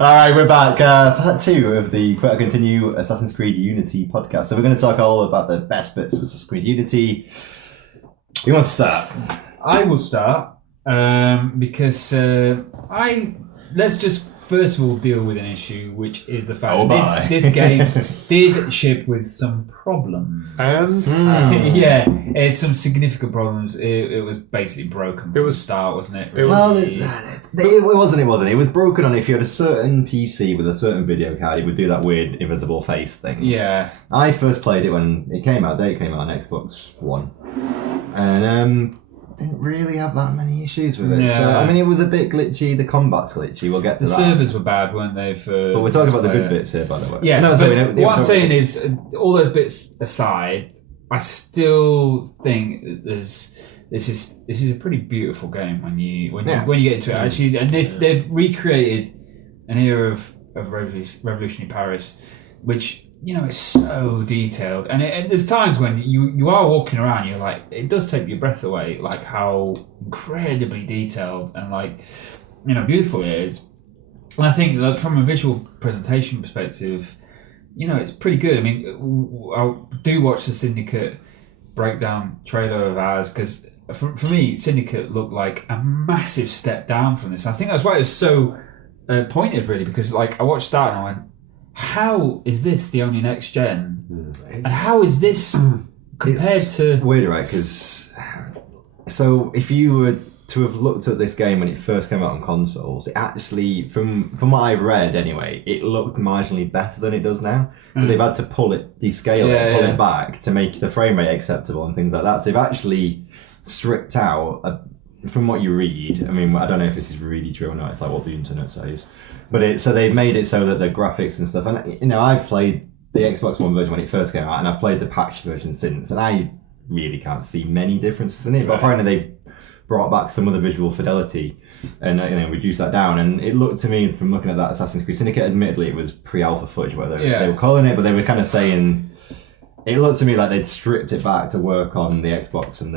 Alright, we're back. Part 2 of the Pt.2 Assassin's Creed Unity podcast. So we're going to talk all about the best bits of Assassin's Creed Unity. Who wants to start? I will start because let's just first of all deal with an issue, which is the fact that this game did ship with some problems. And? Yeah, it's some significant problems. It was basically broken from the start, wasn't it? Really? Well, it wasn't. It was broken on if you had a certain PC with a certain video card, it would do that weird invisible face thing. Yeah. I first played it when it came out. It came out on Xbox One. And didn't really have that many issues with it. Yeah. So, I mean, it was a bit glitchy. The combat's glitchy. We'll get to the that. The servers were bad, weren't they? But we're talking about the good bits here, by the way. Yeah, no, what I'm saying is, all those bits aside, I still think that this is a pretty beautiful game when you get into it. Actually, and they've recreated an era of revolutionary Paris, which, you know, it's so detailed, and there's times when you are walking around, you're like, it does take your breath away, like how incredibly detailed and, like, you know, beautiful it is. And I think that from a visual presentation perspective, you know, it's pretty good. I mean, I do watch the Syndicate breakdown trailer of ours, because for me, Syndicate looked like a massive step down from this. I think that's why it was so pointed, really, because, like, I watched that and I went, how is this the only next gen? And how is this compared to... Weird, right? Because so if you were to have looked at this game when it first came out on consoles, it actually, from what I've read anyway, it looked marginally better than it does now. Because they've had to descale it, pull it back to make the frame rate acceptable and things like that. So they've actually stripped out, from what you read, I mean, I don't know if this is really true or not, it's like what the internet says. But so they've made it so that the graphics and stuff, and, you know, I've played the Xbox One version when it first came out, and I've played the patched version since, and I really can't see many differences in it. But apparently they've brought back some of the visual fidelity and, you know, reduced that down. And it looked to me, from looking at that Assassin's Creed Syndicate, admittedly it was pre-alpha footage, whatever they were calling it, but they were kind of saying, it looked to me like they'd stripped it back to work on the Xbox and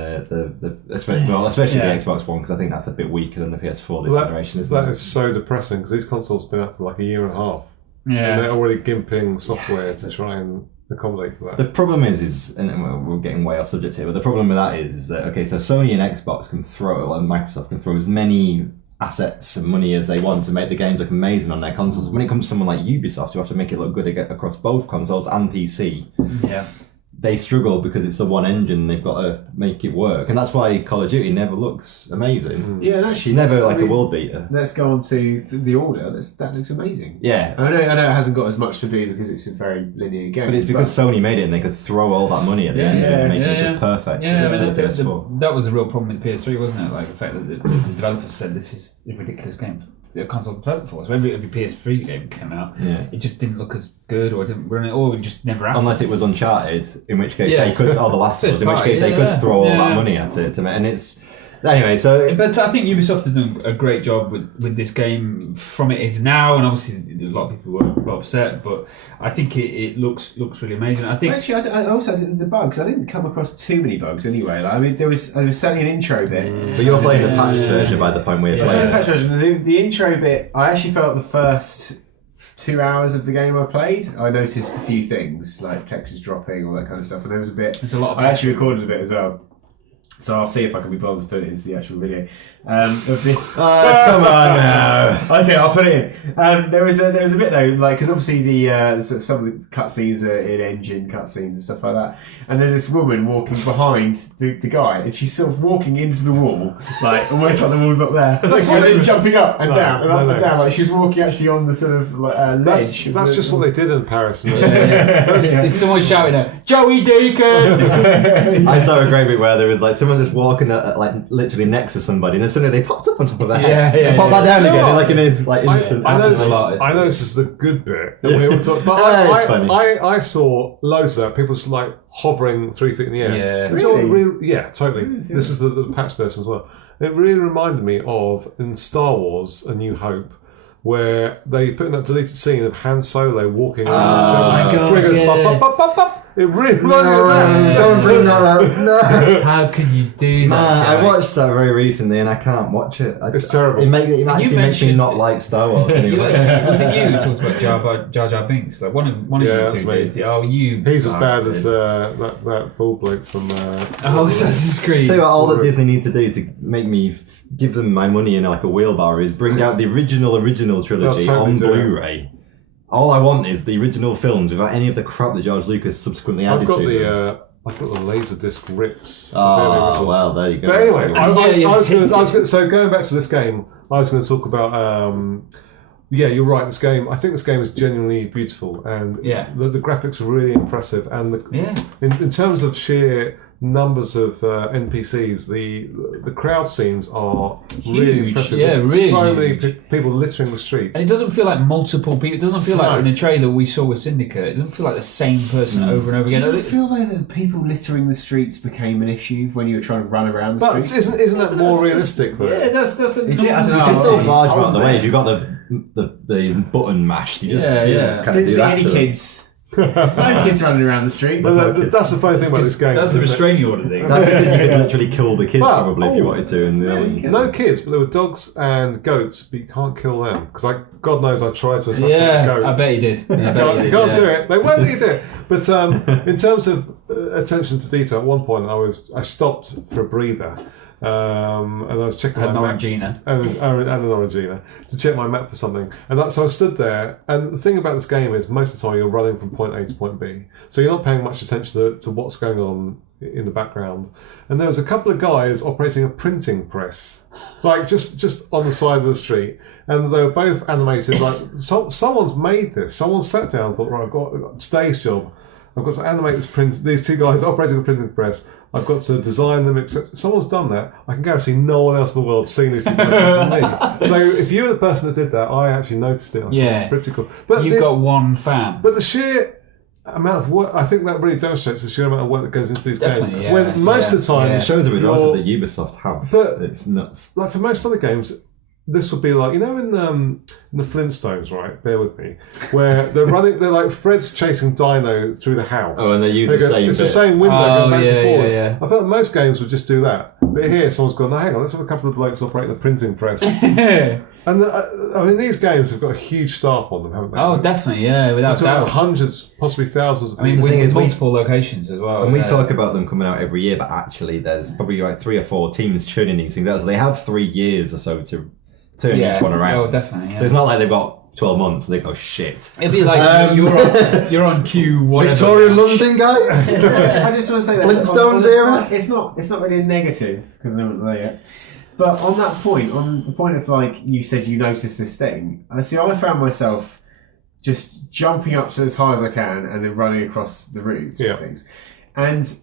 especially the Xbox One, because I think that's a bit weaker than the PS4 this generation, isn't it? That is so depressing, because these consoles have been up for like a year and a half. Yeah. And they're already gimping software to try and accommodate for that. The problem is, and we're getting way off subject here, but the problem with that is that, okay, so Sony and Xbox can throw, and Microsoft can throw as many assets and money as they want to make the games look amazing on their consoles. When it comes to someone like Ubisoft, who have to make it look good across both consoles and PC, they struggle because it's the one engine, they've got to make it work. And that's why Call of Duty never looks amazing. Yeah, and actually, it's never like a world beater. Let's go on to the Order. That looks amazing. Yeah. I know it hasn't got as much to do because it's a very linear game. But it's because Sony made it and they could throw all that money at the engine and make it just perfect for the PS4. That was a real problem with PS3, wasn't it? Like the fact that the developers said this is a ridiculous game the console developed for. So every PS3 game came out, it just didn't look as good, or didn't run it, or it just never happened. Unless it was Uncharted, in which case they could, or The Last of Us, in which case they could throw all that money at it. And it's... Anyway, so... But I think Ubisoft have done a great job with this game from it is now, and obviously a lot of people were upset, but I think it looks really amazing. I think... Actually, I also did the bugs. I didn't come across too many bugs anyway. Like, I mean, there was certainly an intro bit. But you're playing the patched version by the point where you're playing the patched version. The intro bit, I actually felt the first 2 hours of the game I played, I noticed a few things, like textures dropping, all that kind of stuff, and there was a bit... There's a lot of... I actually recorded a bit as well. So I'll see if I can be bothered to put it into the actual video. Of this. Come on now. Okay, I'll put it in. There was a bit though, like, because obviously the some of the cutscenes are in-engine cutscenes and stuff like that. And there's this woman walking behind the guy, and she's sort of walking into the wall, like almost like the wall's not there, and then jumping up and down and up and down, like she was walking actually on the sort of ledge. That's just what they did in Paris. It's someone shouting out, "Joey Deacon!" I saw a great bit where there was like someone just walking like literally next to somebody, and suddenly they popped up on top of their head and popped back down again, like in his like instant. I know this is the good bit. That we all talk, but it's funny. I saw loads of that. People just like hovering 3 feet in the air. Yeah, really? Totally. This is the patch version as well. It really reminded me of in Star Wars: A New Hope, where they put in that deleted scene of Han Solo walking. Oh my god! It really reminded me of that. Don't bring that up. No. How can you do Man, that? I Jack? watched that very recently and I can't watch it. It's terrible. It actually makes me mentioned- not like Star Wars You anyway. actually, was it you who talked about Jar Jar Binks? Like one of Yeah, you that's two me. did. Oh, you. He's as bad bastard. as that bald bloke from. Oh, Assassin's Creed. Tell you what, all that Disney need to do to make me give them my money in like a wheelbarrow is bring out the original trilogy They'll totally on do it. Blu-ray. All I want is the original films without any of the crap that George Lucas subsequently added I've got to them. I've got the Laserdisc rips. Oh, well, there you go. But anyway, I was Yeah. going to. So going back to this game, I was going to talk about. Yeah, you're right. This game, I think this game is genuinely beautiful, and Yeah. the graphics are really impressive. And Yeah. in terms of sheer numbers of NPCs, the crowd scenes are really Huge, impressive. yeah, There's really so many huge. people littering the streets. And it doesn't feel like multiple people. It doesn't feel like No. in the trailer we saw with Syndicate. It doesn't feel like the same person over and over Did again. you feel though that people littering the streets became an issue when you were trying to run around the But streets? isn't that more realistic though? Yeah, that's a Is it? I don't You know. can still I barge wasn't out the way there. if you've got the button mashed. You just, Yeah, you just yeah. kind of Didn't do see that any to them. kids. No kids running around the streets. But that's the funny thing about this game. That's the isn't it? restraining order thing. That's because you could literally kill the kids Well, probably if you wanted to. And No kids, but there were dogs and goats, but you can't kill them because, God knows, I tried to assassinate a Yeah, goat. I bet you did. I bet You did, can't yeah. do it. They won't let you do it. But in terms of attention to detail, at one point I stopped for a breather, and I was checking Had my an map. Orangina. And an Orangina to check my map for something. And so I stood there, and the thing about this game is most of the time you're running from point A to point B. So you're not paying much attention to what's going on in the background. And there was a couple of guys operating a printing press, like just on the side of the street. And they were both animated, like someone's made this. Someone sat down and thought, right, I've got today's job. I've got to animate these two guys operating a printing press. I've got to design them, etc. Someone's done that. I can guarantee no one else in the world has seen these two guys than me. So if you were the person that did that, I actually noticed it. I thought Yeah. it was pretty cool. But You've got one fan. but the sheer amount of work, I think that really demonstrates the sheer amount of work that goes into these Definitely, games. yeah, When most of the time, yeah. It shows the resources you're- that Ubisoft have. But- It's nuts. like for most other games, this would be like, in the Flintstones, right? Bear with me, where they're like Fred's chasing Dino through the house. Oh, and they use the same It's the bit. same window Oh, going back yeah, and forwards. yeah, yeah. I felt most games would just do that, but here someone's gone. No, hang on, let's have a couple of blokes operating a printing press. And I mean, these games have got a huge staff on them, haven't they? Oh, definitely, yeah, without Talking about doubt. hundreds, possibly thousands of I mean, people. with, thing is, with we- multiple locations as well. And we yeah. talk about them coming out every year, but actually there's probably like 3 or 4 teams churning these things out. So they have 3 years or so to turn Yeah. each one around. Oh, definitely, yeah. So it's not like they've got 12 months and they go, shit. It'd be like you're on queue, whatever. Victorian London, guys? I just want to say that Flintstones era? It's not really a negative because I'm not there yet. But on that point, on the point of like you said, you noticed this thing. I found myself just jumping up to as high as I can and then running across the roofs Yeah. and things. And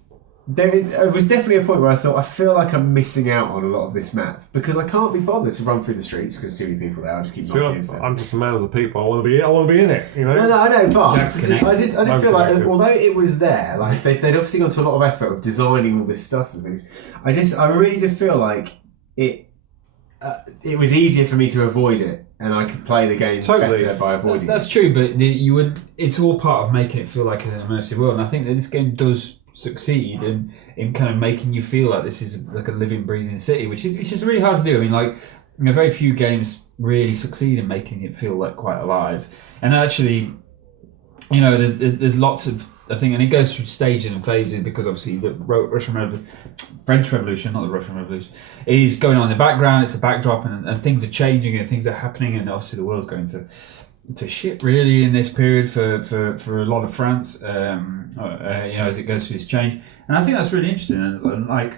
there was definitely a point where I thought, I feel like I'm missing out on a lot of this map because I can't be bothered to run through the streets because too many people there. I just keep See, knocking into them. I'm just a man of the people. I want to be in it. You know. No, I know, but Jack's connected. I did I'm feel like, connected. although it was there, like they'd obviously gone to a lot of effort of designing all this stuff and things. I really did feel like it was easier for me to avoid it, and I could play the game Totally. better by avoiding That's it. true, but it's all part of making it feel like an immersive world. And I think that this game does succeed in kind of making you feel like this is like a living, breathing city, which is it's just really hard to do. I mean, like, very few games really succeed in making it feel like quite alive. And actually, there's lots of, I think, and it goes through stages and phases because obviously the French Revolution, not the Russian Revolution, is going on in the background. It's a backdrop, and things are changing and things are happening, and obviously the world's going to shit really in this period for a lot of France. As it goes through this change, and I think that's really interesting. And like,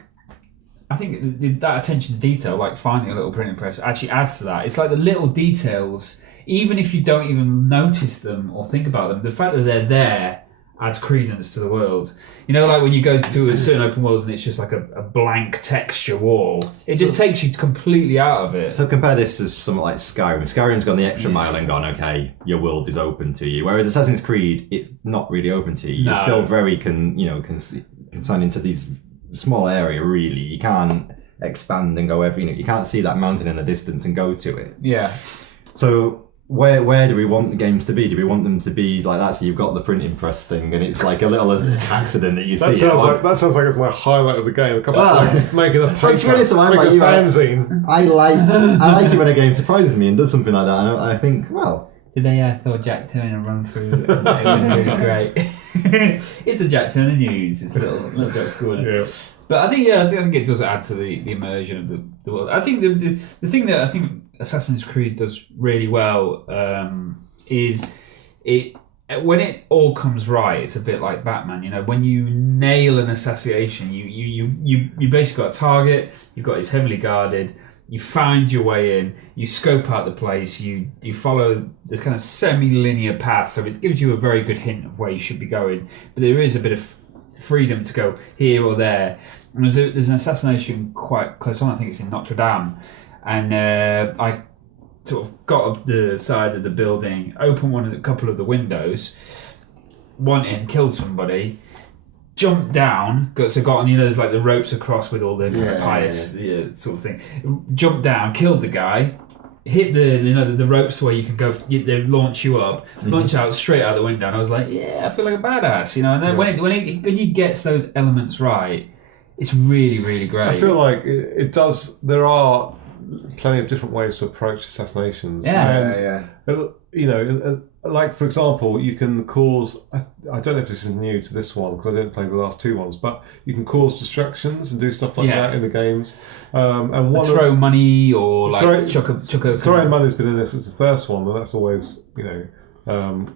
I think that attention to detail, like finding a little printing press, actually adds to that. It's like the little details, even if you don't even notice them or think about them, the fact that they're there adds credence to the world. Like when you go to a certain open worlds and it's just like a blank texture wall, it just takes you completely out of it. So compare this to something like Skyrim. Skyrim's gone the extra mile and gone, okay, your world is open to you. Whereas Assassin's Creed, it's not really open to you. You're No. still very consigned into these small area, really. You can't expand and go you can't see that mountain in the distance and go to it. Yeah. So where do we want the games to be? Do we want them to be like that? So you've got the printing press thing, and it's like a little accident that you That see. sounds like it's my highlight of the game. A couple of things, making a paper, to be honest, I'm making like a you, fanzine. I like it when a game surprises me and does something like that. And I think, well, Today I saw Jack Turner run through. It was really great. It's the Jack Turner news. It's a little bit school. Yeah. But I think it does add to the immersion of the world. I think the thing that I think Assassin's Creed does really well is it when it all comes right. It's a bit like Batman. You know, when you nail an assassination, you basically got a target. You've got it's heavily guarded. You find your way in, you scope out the place, you follow the kind of semi-linear path, so it gives you a very good hint of where you should be going. But there is a bit of freedom to go here or there. And there's an assassination quite close on, I think it's in Notre Dame, and I sort of got up the side of the building, opened a couple of the windows, went in, killed somebody, jumped down, got on, you know, there's like the ropes across with all the kind of pious sort of thing. Jumped down, killed the guy, hit the ropes where you can go, they launch you up, launch out straight out the window, and I was like, yeah, I feel like a badass, you know. And then when he gets those elements right, it's really, really great. I feel like it does. There are plenty of different ways to approach assassinations. You know, like for example, you can cause. I don't know if this is new to this one because I didn't play the last two ones, but you can cause distractions and do stuff like that in the games. And throw money or like chuck a throwing money's been in this. It's the first one, and that's always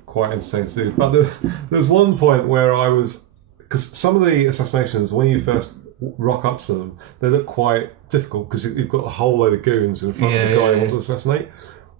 quite entertaining to do. But there's one point where I was, because some of the assassinations when you first rock up to them, they look quite difficult because you've got a whole load of goons in front of the guy you want to assassinate.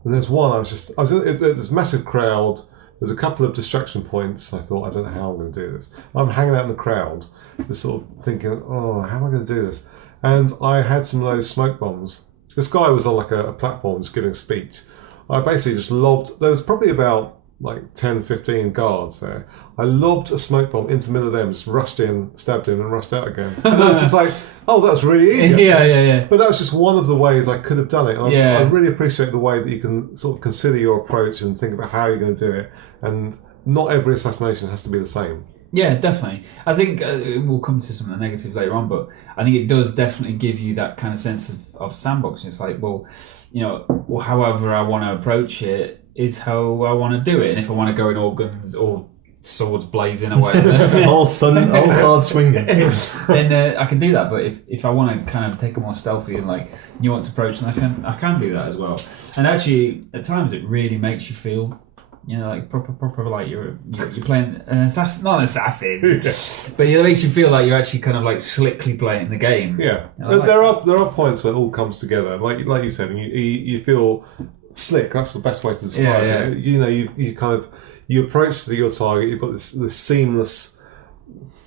And there's one, I was in this massive crowd. There's a couple of distraction points. I thought, I don't know how I'm going to do this. I'm hanging out in the crowd, just sort of thinking, oh, how am I going to do this? And I had some of those smoke bombs. This guy was on like a platform just giving a speech. I basically just lobbed, there was probably about like 10, 15 guards there. I lobbed a smoke bomb into the middle of them, just rushed in, stabbed him, and rushed out again. And I was just like, oh, that's really easy. Yeah. But that was just one of the ways I could have done it. And I really appreciate the way that you can sort of consider your approach and think about how you're going to do it. And not every assassination has to be the same. Yeah, definitely. I think we'll come to some of the negatives later on, but I think it does definitely give you that kind of sense of sandboxing. It's like, well, however I want to approach it is how I want to do it. And if I want to go in all guns or swords blazing or whatever, all swords swinging, then I can do that. But if I want to kind of take a more stealthy and like nuanced approach, then I can do that as well. And actually, at times it really makes you feel, like proper like you're playing an assassin, not an assassin, but it makes you feel like you're actually kind of like slickly playing the game. Yeah, there are points where it all comes together, like you said, and you feel slick. That's the best way to describe it. You kind of you approach your target. You've got this seamless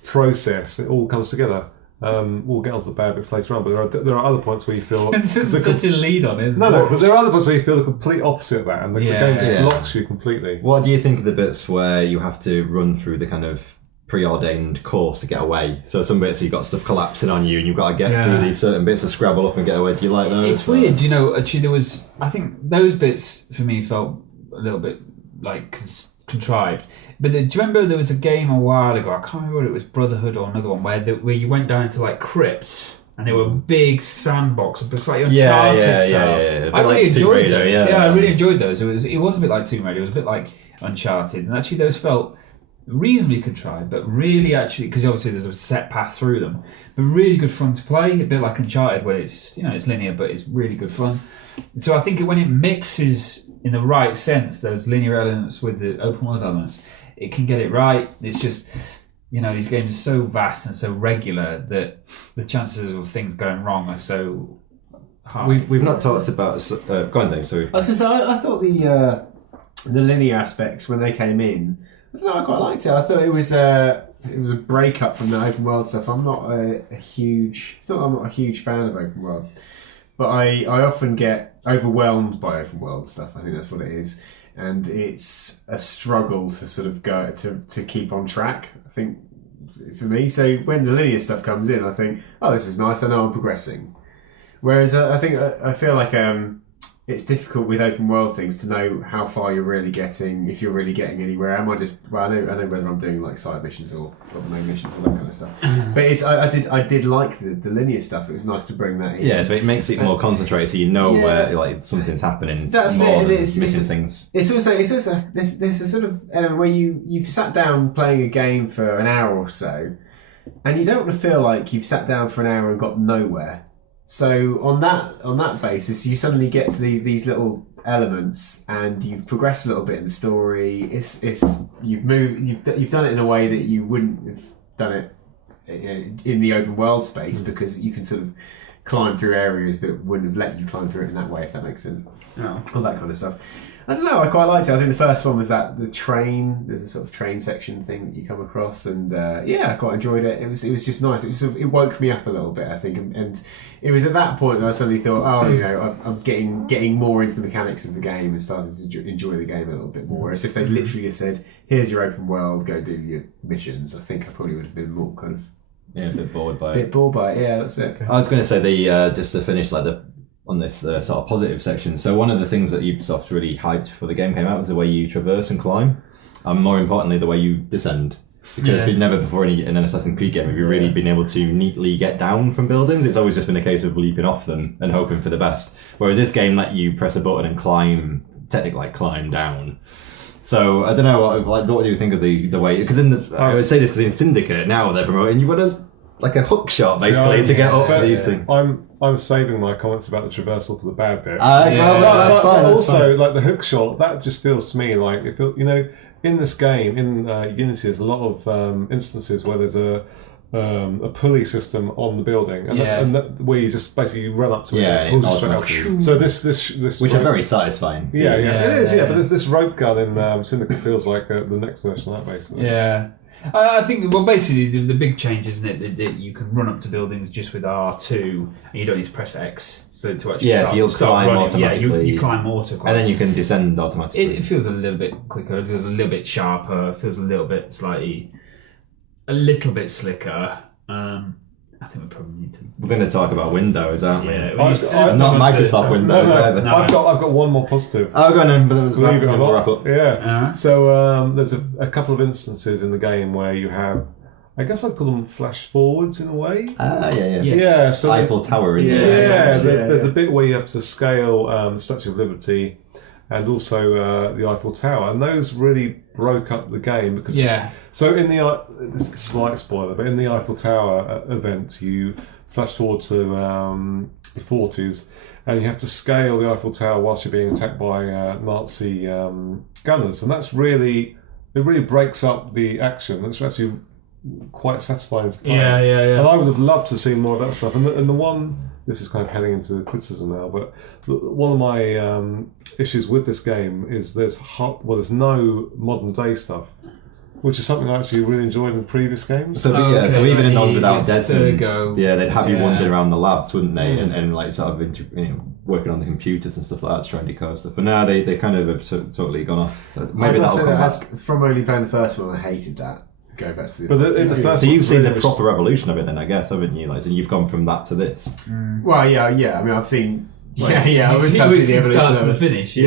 process. It all comes together. We'll get onto the bad bits later on, but there are other points where you feel it's just such a lead on, isn't it? No, but there are other points where you feel the complete opposite of that, and the game just blocks you completely. What do you think of the bits where you have to run through the kind of preordained course to get away? So some bits you've got stuff collapsing on you, and you've got to get through these certain bits to scrabble up and get away. Do you like those? It's weird, actually I think those bits for me felt a little bit like contrived. But do you remember there was a game a while ago, I can't remember whether it was Brotherhood or another one, where you went down into like crypts and they were big sandbox, it's like Uncharted style. I really enjoyed those. I really enjoyed those. It was a bit like Tomb Raider, it was a bit like Uncharted, and actually those felt reasonably contrived, but really actually, because obviously there's a set path through them, but really good fun to play, a bit like Uncharted where it's it's linear but it's really good fun. So I think when it mixes in the right sense those linear elements with the open world elements, it can get it right. It's just, these games are so vast and so regular that the chances of things going wrong are so high. We've not talked about... go on, Dave, sorry. I thought the linear aspects, when they came in, I quite liked it. I thought it was a break-up from the open world stuff. I'm not it's not that I'm not a huge fan of open world, but I often get overwhelmed by open world stuff. I think that's what it is. And it's a struggle to sort of go to keep on track, I think, for me. So when the linear stuff comes in, I think, oh, this is nice. I know I'm progressing. Whereas I feel like it's difficult with open world things to know how far you're really getting, if you're really getting anywhere. Am I just I know whether I'm doing like side missions or main missions, all that kind of stuff. But I did like the linear stuff. It was nice to bring that in. Yeah, so it makes it more concentrated, so you know where like something's happening. That's more it. than It's missing things. It's also there's a sort of element where you've sat down playing a game for an hour or so, and you don't want to feel like you've sat down for an hour and got nowhere. So on that basis, you suddenly get to these little elements, and you've progressed a little bit in the story. You've done it in a way that you wouldn't have done it in the open world space, because you can sort of climb through areas that wouldn't have let you climb through it in that way, if that makes sense. All that kind of stuff. I don't know, I quite liked it. I think the first one was the train. There's a sort of train section thing that you come across, and I quite enjoyed it. It was just nice. It woke me up a little bit, I think, and it was at that point that I suddenly thought, I'm getting more into the mechanics of the game and started to enjoy the game a little bit more. As if they'd literally just said, "Here's your open world, go do your missions." I think I probably would have been more kind of a bit bored by it. Yeah, that's it. I was going to say just to finish on this sort of positive section. So one of the things that Ubisoft really hyped before the game came out was the way you traverse and climb, and more importantly, the way you descend. Because never before in an Assassin's Creed game have you really been able to neatly get down from buildings. It's always just been a case of leaping off them and hoping for the best. Whereas this game let you press a button and climb down. So I don't know, what do you think of the way? Because I would say this because in Syndicate now they're promoting you want like a hook shot basically to get up to these things. I'm saving my comments about the traversal for the bad bit. That's fine. Also, like the hook shot, that just feels to me like in this game in Unity, there's a lot of instances where there's a pulley system on the building, and that, where you just basically run up to it. And pulls you straight up. So this which are very satisfying. Yeah, it is. Yeah, but this rope gun in Syndicate feels like the next version of that, basically. Yeah. I think, basically, the big change, isn't it, that you can run up to buildings just with R2, and you don't need to press X to actually so you'll climb running. automatically. Yeah, you climb auto. And then you can descend automatically. It feels a little bit quicker, it feels a little bit sharper, it feels a little bit slicker. I think we probably need to... We're going to talk about Windows, aren't we? Yeah, it's not Microsoft Windows either. No, I've got one more positive. Oh, go on then. Believe it or not. Wrap up. Yeah. So there's a couple of instances in the game where you have, I guess I'd call them flash forwards in a way. Yeah. Yeah. So Eiffel Tower. There's a bit where you have to scale the Statue of Liberty and also the Eiffel Tower, and those really broke up the game because so in the this is a slight spoiler, but in the Eiffel Tower event you flash forward to the 40s, and you have to scale the Eiffel Tower whilst you're being attacked by Nazi gunners, and it really breaks up the action. It's actually quite satisfying to play. Yeah. And I would have loved to see more of that stuff. And the one, this is kind of heading into criticism now, but one of my issues with this game is there's no modern day stuff, which is something I actually really enjoyed in previous games. So even in On Without Dead, they'd have you wandering around the labs, wouldn't they? And like sort of working on the computers and stuff like that to try and decode stuff. But now they kind of have totally gone off. Maybe that'll come back. From only playing the first one, I hated that. Go back to the. But in the first, so you've seen the proper evolution of it, then I guess, haven't you? Like, so you've gone from that to this. Well, yeah. I mean, I've seen. I would see the evolution start to of the it. finish. I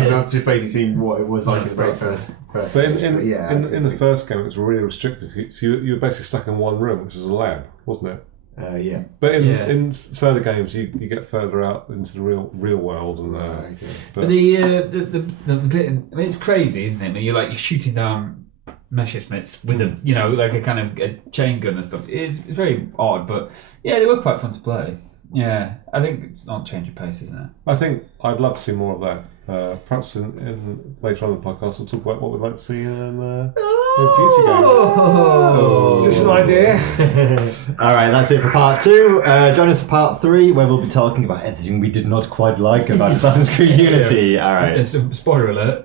mean, I've just basically seen what it was like in the very first. But in the first game, it was really restrictive. So you were basically stuck in one room, which was a lab, wasn't it? Yeah. But in further games, you get further out into the real world, and but the bit, I mean, it's crazy, isn't it? When you're shooting down Messerschmitts with a kind of a chain gun and stuff. It's very odd, but they were quite fun to play. Yeah, I think it's not change of pace, isn't it? I think I'd love to see more of that. Perhaps in later on in the podcast, we'll talk about what we'd like to see in future games. Just an idea. All right, that's it for part 2. Join us for part 3, where we'll be talking about everything we did not quite like about Assassin's Creed Unity. All right. It's a spoiler alert.